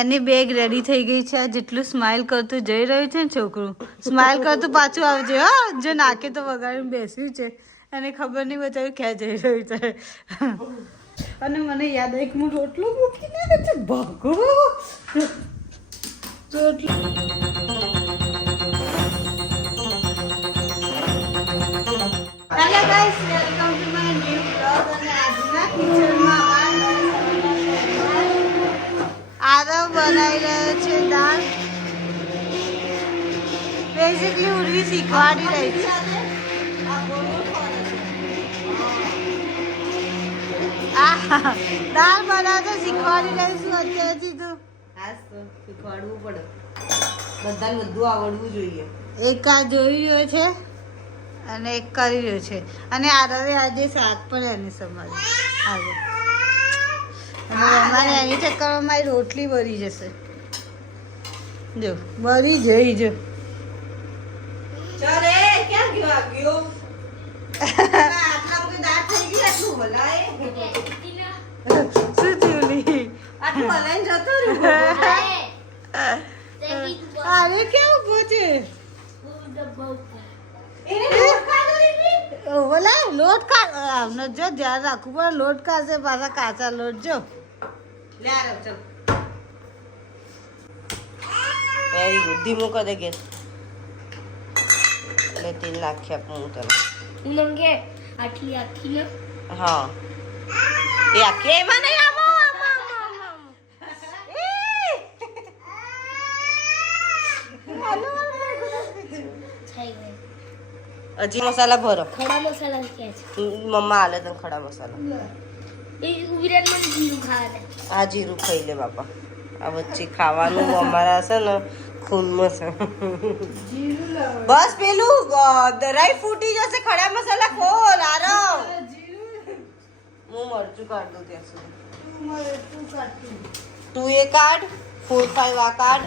એની bag ready થઈ ગઈ છે. જેટલું સ્માઇલ કરતું જઈ રહ્યું છે ને છોકરું, સ્માઇલ કરતું પાછું આવજે. હા, જો નાકે તો વગાડીને બેસ્યું છે, એને ખબર નહીં બચાવ્યું ક્યાં જઈ રહ્યું છે. અને મને યાદ આવી કે હું રોટલો મૂકીને ભાગો રોટલો. Hello guys, welcome to my new blog. અને આજના કિચનમાં આરવ બનાવી રહ્યો છે દાળ. બેઝિકલી ઉર્વી શીખવાડી રહી છે. દાળ બનાવતા શીખવાડી રહી છું અત્યારથી. તું શીખવાડવું પડે, બધાને બધું આવડવું જોઈએ. એક આ જોઈ રહ્યો છે અને એક કરી રહ્યો છે. અને આરવે આજે શાક પણ એને સંભાળ્યું આજે. અને અમારે એની ચક્કરમાં મારી રોટલી બળી જશે. જો બળી જઈ જો. ચાલે ક્યાં ગયો આવ્યો? આટલા બધું દાંત થઈ ગયું આટલું ભલાય. શું થયું લી? આટલું ભલાઈને જતો રહ્યો. અરે કેવું ઉભો છે? એને લોટ કાઢો દીધી. ઓલા લોટ કાઢ આમને જો ધ્યાન રાખવું પડે. લોટ કાઢશે પાછા કાચા લોટ જો. લે આરવ ચલ. Very good. ધીમું કર દે ગેસ. એટલે તેલ નાખી આપું હું તને. ઉમંગે આટલી આખી ને હા એ આખી એમાં નહીં આવો. થઈ ગઈ. હજી મસાલા ભરો. ખડા મસાલા કે છે મમ્મા આલે તને ખડા મસાલા. એ ઉવીરન મને જીરું ખાવે. આ જીરું ખાઈ લે બાપા. આ વચ્ચે ખાવાનું અમારા છે ને ખૂનમાં છે. બસ પેલું દરાઈ ફૂટી જશે. ખડા મસાલા ખોલ આરવ. હું મરચું કાઢ દઉં ત્યાં સુધી. તું એ કાઢ. 4, 5 આ કાઢ.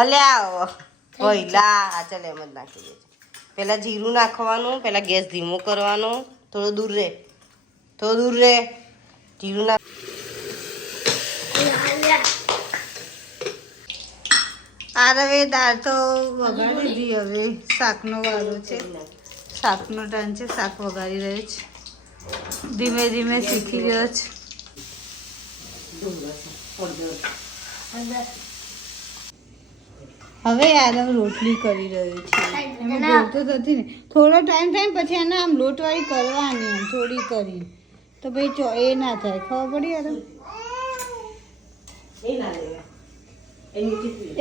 અલ્યા વહીલા આ ચાલ એમ જ નાખી દેજે. પેલા જીરું નાખવાનું. પેલા ગેસ ધીમો કરવાનો. થોડો દૂર રે, થોડો દૂર રે. જીરું નાખ. આરવે દાળ તો વગાડી દી. હવે શાકનો વારો છે. શાકનો ટાઈમ છે. શાક વગાડી રહ્યો છે. ધીમે ધીમે શીખી રહ્યો છે. હવે આરવ રોટલી કરી રહ્યો છે. એમ બોલતો નથી ને. થોડો ટાઈમ થાય ને પછી એને આમ લોટવાળી કરવાની એમ થોડી કરી તો ભાઈ એ ના થાય. ખબર પડી આરવ?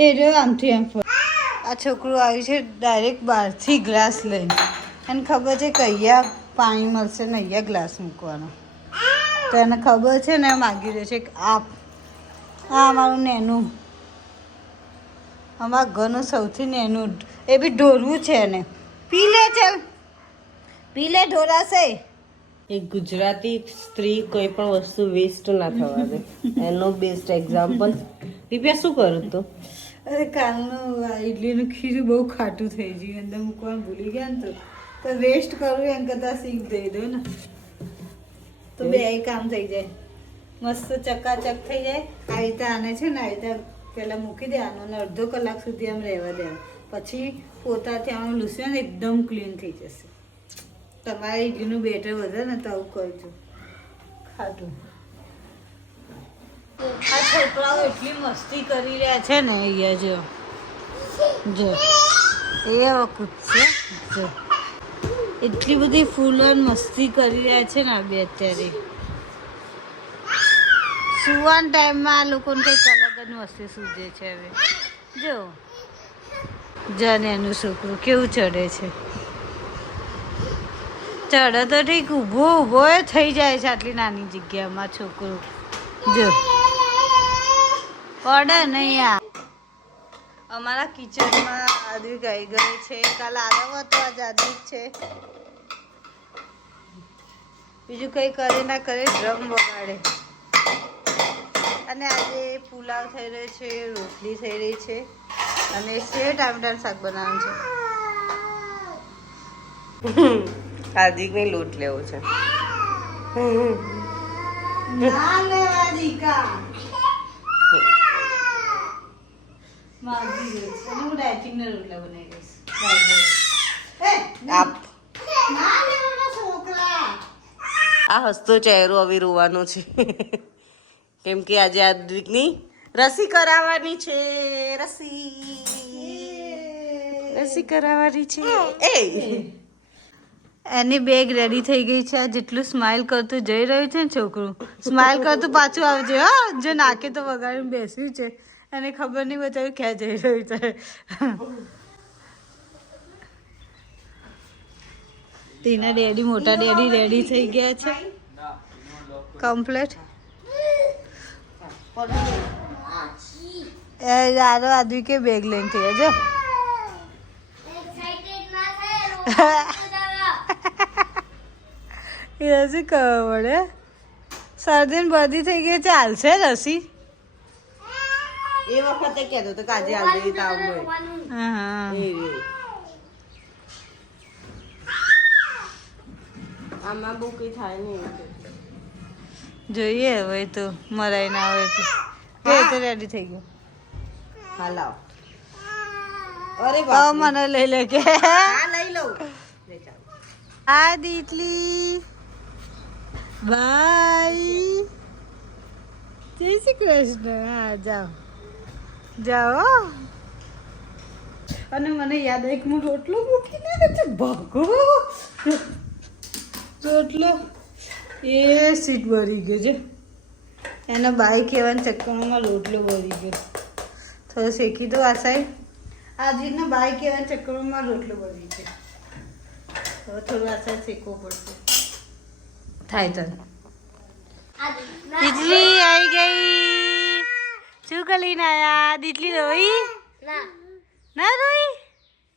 એ રહ્યો આમથી આમ આ છોકરું આવ્યું છે ડાયરેક્ટ બહારથી ગ્લાસ લઈને. એને ખબર છે કે અહીંયા પાણી મળશે ને અહીંયા ગ્લાસ મૂકવાનો. તો એને ખબર છે ને માગી રહ્યો છે કે આ અમારું નેનું, અમારા ઘરનું સૌથી નેનું. એ બી ઢોરવું છે એને. પી લે ચાલ, પી લે ઢોરાશે. એક ગુજરાતી સ્ત્રી કોઈ પણ વસ્તુ વેસ્ટ ના થવા દે. એનો બેસ્ટ એક્ઝામ્પલ. દીપ્યા શું કરું તો? અરે કાલનું ઇડલીનું ખીરું બહુ ખાટું થઈ ગયું. અંદર મૂકવાનું ભૂલી ગયા ને તો વેસ્ટ કરવું એમ કરતાં શીખ દઈ દો ને તો બે કામ થઈ જાય. મસ્ત ચકાચક થઈ જાય. આ રીતે આને છે ને આ રીતે પહેલાં મૂકી દેવાનું અને અડધો કલાક સુધી આમ રહેવા દેવાનું. પછી પોતાથી આમ લૂસ્યો ને એકદમ ક્લીન થઈ જશે. તમારે ઇડલીનું બેટર વધે ને તો આવું કરજો ખાટું. આ છોકરાઓ એટલી મસ્તી કરી રહ્યા છે ને અહીંયા જો જો એ વખત છે જો એટલી બધી ફૂલ મસ્તી કરી રહ્યા છે ને આ બે અત્યારે. સુવાના ટાઈમમાં આ લોકોને કંઈક અલગ જ મસ્તી સૂઝે છે. હવે જો જાને એનું છોકરું કેવું ચડે છે. ચડે તો ઠીક, ઊભો ઊભો થઈ જાય છે આટલી નાની જગ્યામાં છોકરું. જો પડે નહીં. આ અમારા કિચનમાં આદુ ગાઈ ગઈ છે. કાલ આરવ હતો, આજ આદુ જ છે. બીજું કંઈ કરે ના કરે ડ્રમ વગાડે. અને આજે પુલાવ થઈ રહ્યો છે, રોટલી થઈ રહી છે અને સેવ ટામેટાનું શાક બનાવવાનું છે. હાર્દિકને લોટ લેવો છે. ના લેવા દીકા. બાજરીના રોટલા બનાવી દઈશ. બાજરી. આપ ના લેવાના છોકરા. આ હસતો ચહેરો હવે રોવાનો છે કેમ કે આજે આદ્વિકની રસી કરાવવાની છે. રસી કરાવવાની છે. એ એની બેગ રેડી થઈ ગઈ છે. આ જેટલું સ્માઇલ કરતું જઈ રહ્યું છે ને છોકરું, સ્માઇલ કરતું પાછું આવજે. હા, જો નાકે તો વગાડીને બેસ્યું છે, એને ખબર નહીં બચાવ્યું ક્યાં જઈ રહ્યું છે. તેના ડેડી, મોટા ડેડી રેડી થઈ ગયા છે કમ્પ્લેટ. એ યારો આદમી કે બેગ લઈને થઈ જો. એ રસી ખબર પડે. શરદી ને બધી થઈ ગઈ છે, હાલશે રસી? એ વખતે કહેતો તો કાજે આજે તાવ હોય. હા. આમાં બહુ કઈ થાય નહીં. જોઈએ હવે તો મરાઈ ના આવે તો. એ તો રેડી થઈ ગયો. હાલાવ. અરે તો મને લઈ લે કે હા લઈ લઉં. લે ચાલ. આ દીટલી બાય. જય શ્રી કૃષ્ણ. હા જાઓ જાઓ. અને મને યાદ આવી કે હું રોટલો મૂકીને ભાગો. રોટલો એ સીટ ભરી ગયો છે. એના બાઈ કહેવાના ચક્કરમાં રોટલો ભરી ગયો. થોડો શેકી દો આ સાઈડ. આ રીતના બાઈ કહેવાના ચક્કરમાં રોટલો ભરી ગયો. હવે થોડું આ સાઈડ શેકવો પડશે. થાય તને. દીટલી આવી ગઈ. શું કરીને આયા? દીટલી રોઈ? ના રોઈ?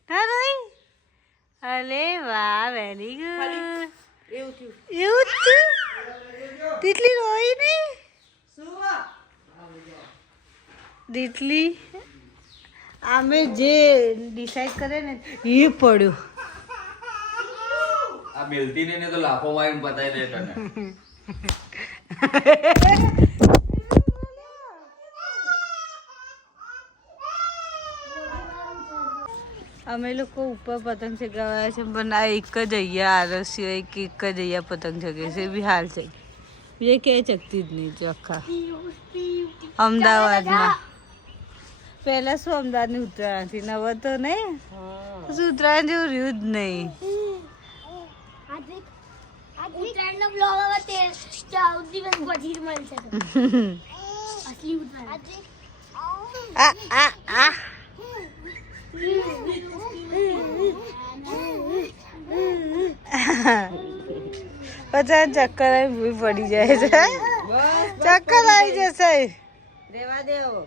ના રોઈ? અરે વાહ, વેરી ગુડ. એવું થયું. એવું જ થયું? દીટલી રોઈ નહીં? દીટલી અમે જે ડિસાઈડ કરે ને એ પડ્યું. આ બેલતી ને તો લાફો મારીને પતાઈ દે તને. અમે લોકો ઉપર પતંગ ચગાવ્યા છે, પણ આ એક જ અહીંયા આરસ સિવાય કે એક જ અહીંયા પતંગ ચગે છે. એ બી હાલ છે, બીજે ક્યાંય ચગતી જ નહીં જો આખા અમદાવાદમાં. પહેલા શું અમદાવાદની ઉત્તરાયણ હતી, નવ તો નહીં. શું ઉત્તરાયણ જેવું રહ્યું જ નહીં. ઉત્તરાયણનો બ્લોગ હવે 14 દિવસ પછી જ મળશે. અસલી ઉત્તરાયણ. આ આ આ પછી ચક્કર આવી પડી જાય છે. ચક્કર આવી જશે. રેવા દેવો.